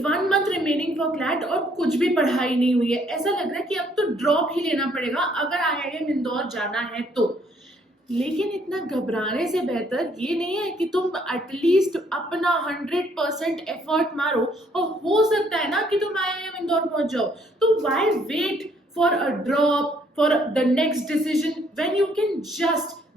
1 month remaining for CLAT और कुछ भी पढ़ाई नहीं हुई है। ऐसा लग रहा है कि अब तो ड्रॉप ही लेना पड़ेगा अगर आईआईएम इंदौर जाना है तो। लेकिन इतना घबराने से बेहतर ये नहीं है कि तुम एटलीस्ट अपना 100% एफर्ट मारो, और हो सकता है ना कि तुम आईआईएम इंदौर पहुंच जाओ। तो why wait for a drop, for the next decision, when you can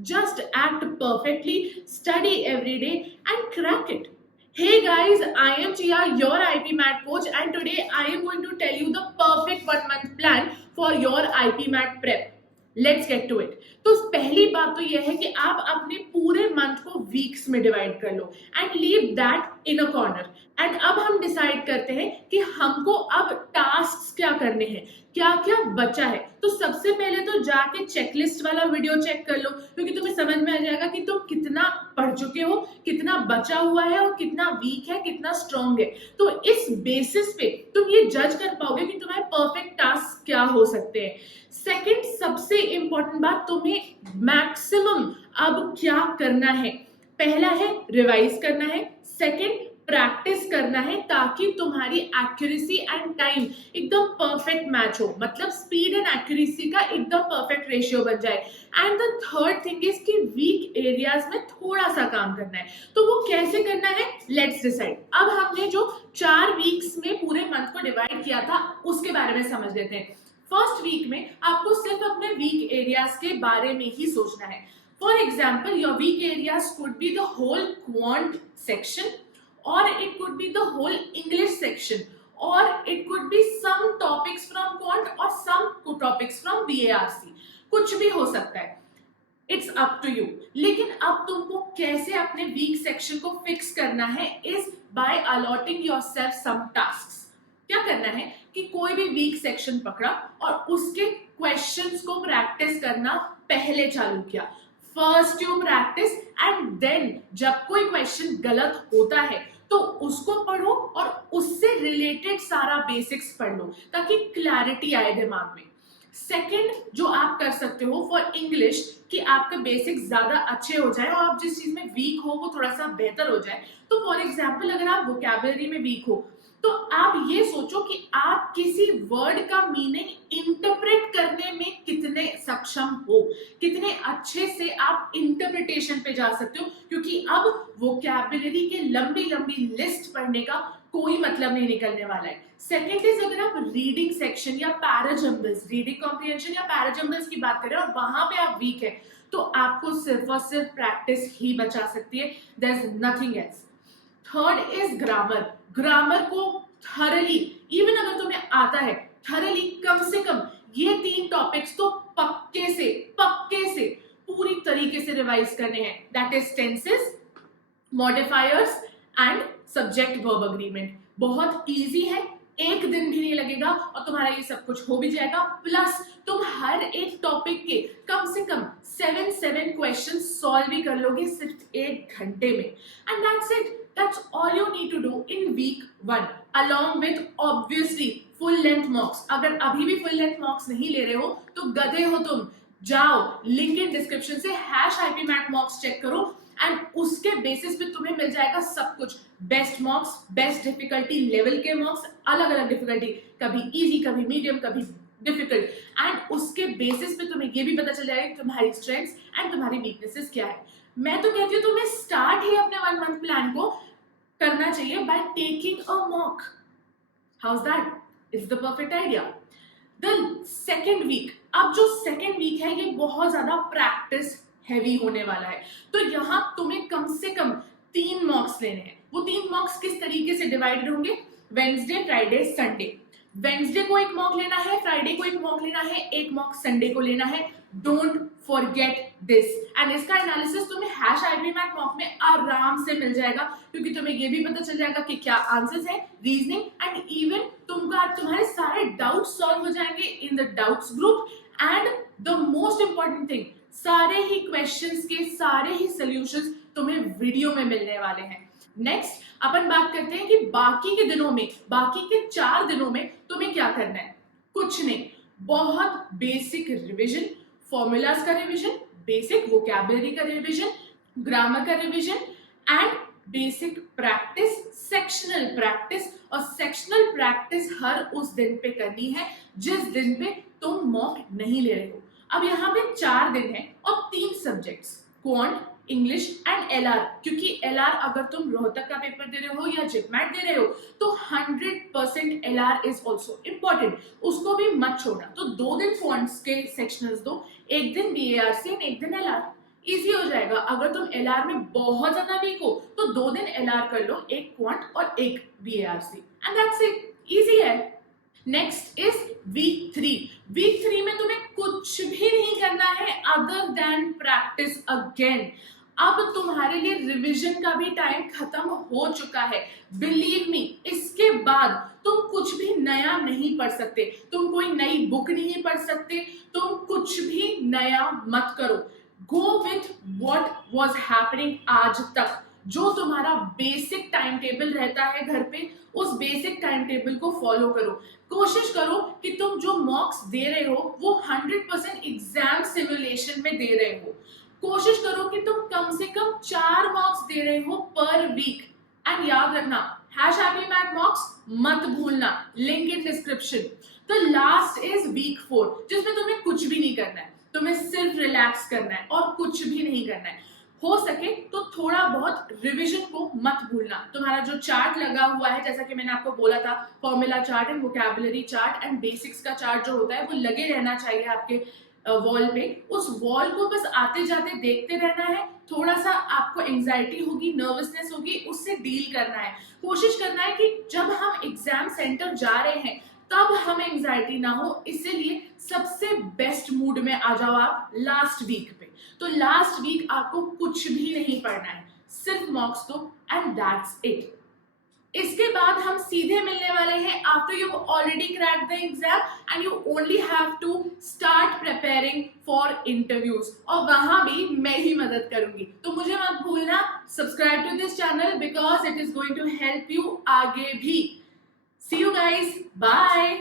just act perfectly, study every day and crack it. Hey guys, I am Chia, your IP Mat coach, and today I am going to tell you the perfect 1 month plan for your IP Mat prep. Let's get to it. तो पहली बात तो यह है कि आप अपने पूरे मंथ को वीक्स में डिवाइड कर लो and leave that in a corner. And अब हम डिसाइड करते हैं कि हमको अब टास्क क्या करने हैं, क्या क्या बचा है। तो सबसे पहले तो जाके चेकलिस्ट वाला वीडियो चेक कर लो, क्योंकि तुम्हें समझ में आ जाएगा कि तुम कितना पढ़ चुके हो, कितना बचा हुआ है और कितना वीक है, कितना स्ट्रॉन्ग है। तो इस बेसिस पे तुम ये जज कर पाओगे कि तुम्हारे परफेक्ट टास्क क्या हो सकते हैं। सेकंड सबसे इंपॉर्टेंट बात, तुम्हें मैक्सिमम अब क्या करना है। पहला है रिवाइज करना है, सेकंड प्रैक्टिस करना है ताकि तुम्हारी एक्यूरेसी एंड टाइम एकदम परफेक्ट मैच हो, मतलब स्पीड एंड एक्यूरेसी का एकदम परफेक्ट रेशियो बन जाए। And the third thing is कि वीक एरियाज में थोड़ा सा काम करना है। तो वो कैसे करना है, लेट्स डिसाइड। अब हमने जो 4 वीक्स में पूरे मंथ को डिवाइड किया था उसके बारे में समझ लेते हैं। फर्स्ट वीक में आपको सिर्फ अपने वीक एरियाज के बारे में ही सोचना है। For example, your weak areas could be the whole quant section, or it could be the whole English section, or it could be some topics from quant or some topics from VARC, कुछ भी हो सकता है। It's up to you। लेकिन अब तुमको कैसे अपने वीक सेक्शन को फिक्स करना है is by allotting yourself some tasks। क्या करना है कि कोई भी वीक सेक्शन पकड़ा और उसके क्वेश्चंस को प्रैक्टिस करना पहले चालू किया। First you practice and then जब कोई क्वेश्चन गलत होता है तो उसको पढ़ो और उससे रिलेटेड सारा बेसिक्स पढ़ लो ताकि क्लैरिटी आए दिमाग में। सेकंड जो आप कर सकते हो फॉर इंग्लिश कि आपके बेसिक्स ज्यादा अच्छे हो जाए और आप जिस चीज में वीक हो वो थोड़ा सा बेहतर हो जाए। तो फॉर एग्जाम्पल, अगर आप वोकैबुलरी में वीक हो तो आप ये सोचो कि आप किसी वर्ड का मीनिंग इंटरप्रेट करने में कितने सक्षम हो, कितने अच्छे से आप इंटरप्रिटेशन पे जा सकते हो, क्योंकि अब वोकैबुलरी के लंबी लंबी लिस्ट पढ़ने का कोई मतलब नहीं निकलने वाला है। सेकेंड इज, अगर आप रीडिंग सेक्शन या पैराजम्बल्स, रीडिंग कॉम्प्रिहेंशन या पैराजम्बल्स की बात करें और वहां पे आप वीक है तो आपको सिर्फ और सिर्फ प्रैक्टिस ही बचा सकती है, there is nothing else. Third is grammar. Grammar को थरली, इवन अगर तुम्हें आता है, थरली कम से कम ये 3 टॉपिक्स तो पक्के से पूरी तरीके से रिवाइज करने हैं। That is tenses, modifiers and subject verb agreement. बहुत इजी है, एक दिन भी नहीं लगेगा और तुम्हारा ये सब कुछ हो भी जाएगा। प्लस तुम हर एक टॉपिक के कम से कम 7 क्वेश्चन सॉल्व भी कर लोगे सिर्फ 1 घंटे में। And that's it, that's all you need to do in week 1 along with obviously full length mocks। अगर अभी भी full length mocks नहीं ले रहे हो तो गधे हो तुम, जाओ लिंक इन डिस्क्रिप्शन से #IPMAT चेक करो एंड उसके बेसिस पे तुम्हें मिल जाएगा सब कुछ। बेस्ट मॉक्स, बेस्ट डिफिकल्टी लेवल के मॉक्स, अलग अलग डिफिकल्टी, कभी इजी कभी मीडियम कभी डिफिकल्ट, एंड उसके बेसिस पे तुम्हें ये भी पता चल जाएगा कि तुम्हारी स्ट्रेंथ्स एंड तुम्हारी वीकनेसेस क्या है। मैं तो कहती हूँ तुम्हें स्टार्ट ही अपने 1 मंथ प्लान को करना चाहिए by taking a mock. How is that? It's the perfect idea. The second week, अब जो सेकेंड वीक है ये बहुत ज्यादा प्रैक्टिस हैवी होने वाला है। तो यहाँ तुम्हें कम से कम 3 मॉक्स लेने हैं। वो 3 मॉक्स किस तरीके से डिवाइडेड होंगे? Wednesday, Friday, Sunday. वेडनेसडे को एक मॉक लेना है, फ्राइडे को एक मॉक लेना है, एक मॉक संडे को लेना है। Don't forget this. एंड इसका एनालिसिस तुम्हें #IPMAT मॉक में आराम से मिल जाएगा, क्योंकि तुम्हें ये भी पता चल जाएगा कि क्या आंसर्स है, रीजनिंग एंड इवन तुम्हारे सारे डाउट सॉल्व हो जाएंगे in the doubts group. And the most important thing, सारे ही क्वेश्चंस के सारे ही सॉल्यूशंस तुम्हें वीडियो में मिलने वाले हैं। नेक्स्ट अपन बात करते हैं कि बाकी के दिनों में, बाकी के 4 दिनों में तुम्हें क्या करना है। कुछ नहीं, बहुत बेसिक रिविजन, फॉर्मूलाज का रिविजन, बेसिक वोकैबुलरी का रिविजन, ग्रामर का revision and basic practice, sectional practice और सेक्शनल प्रैक्टिस हर उस दिन पे करनी है जिस दिन पे तुम मॉक नहीं ले रहे हो। अब यहाँ पे 4 दिन है और 3 subjects, quant, English and LR, क्योंकि एलआर अगर तुम रोहतक का पेपर दे रहे हो या जिपमैट दे रहे हो तो 100% एलआर इज ऑल्सो इम्पोर्टेंट, उसको भी मत छोड़ना। तो 2 दिन क्वांट्स के सेक्शनल्स दो, 1 दिन बीएआरसी एंड 1 दिन एलआर। इजी हो जाएगा। अगर तुम एलआर में बहुत ज्यादा वीक हो तो 2 दिन एलआर कर लो, 1 क्वांट और 1 BARC, and that's it, easy है। Next is week 3। वीक 3 में तुम्हें कुछ भी नहीं करना है अदर देन प्रैक्टिस अगेन। अब तुम्हारे लिए रिवीजन का भी टाइम खत्म हो चुका है, बिलीव मी। इसके बाद तुम कुछ भी नया नहीं पढ़ सकते, तुम कोई नई बुक नहीं पढ़ सकते, तुम कुछ भी नया मत करो। Go with what was happening आज तक। जो तुम्हारा बेसिक टाइम टेबल रहता है घर पे, उस बेसिक टाइम टेबल को फॉलो करो। कोशिश करो कि तुम जो मॉक्स दे रहे हो वो 100% एग्जाम सिमुलेशन में दे रहे हो। कोशिश करो कि तुम कम से कम 4 मॉक्स दे रहे हो पर वीक। एंड याद रखना, #HappyMath मॉक्स मत भूलना, लिंक इन डिस्क्रिप्शन। तो लास्ट इज वीक 4, जिसमें तुम्हें कुछ भी नहीं करना है, तुम्हें सिर्फ रिलैक्स करना है और कुछ भी नहीं करना है। हो सके तो थोड़ा बहुत रिवीजन को मत भूलना। तुम्हारा जो चार्ट लगा हुआ है, जैसा कि मैंने आपको बोला था, formula chart and vocabulary chart and basics का चार्ट जो होता है वो लगे रहना चाहिए आपके वॉल पे। उस वॉल को बस आते जाते देखते रहना है। थोड़ा सा आपको एंजाइटी होगी, नर्वसनेस होगी, उससे डील करना है। कोशिश करना है कि जब हम एग्जाम सेंटर जा रहे हैं तब हमें एंजाइटी ना हो, इसीलिए सबसे बेस्ट मूड में आ जाओ आप लास्ट वीक पे। तो लास्ट वीक आपको कुछ भी नहीं पढ़ना है, सिर्फ मॉक्स दो एंड दैट्स इट। इसके बाद हम सीधे मिलने वाले हैं after you already cracked the exam and you only have to start preparing for interviews, और वहां भी मैं ही मदद करूंगी। तो मुझे मत भूलना subscribe to this channel because it is going to help you आगे भी। See you guys, bye.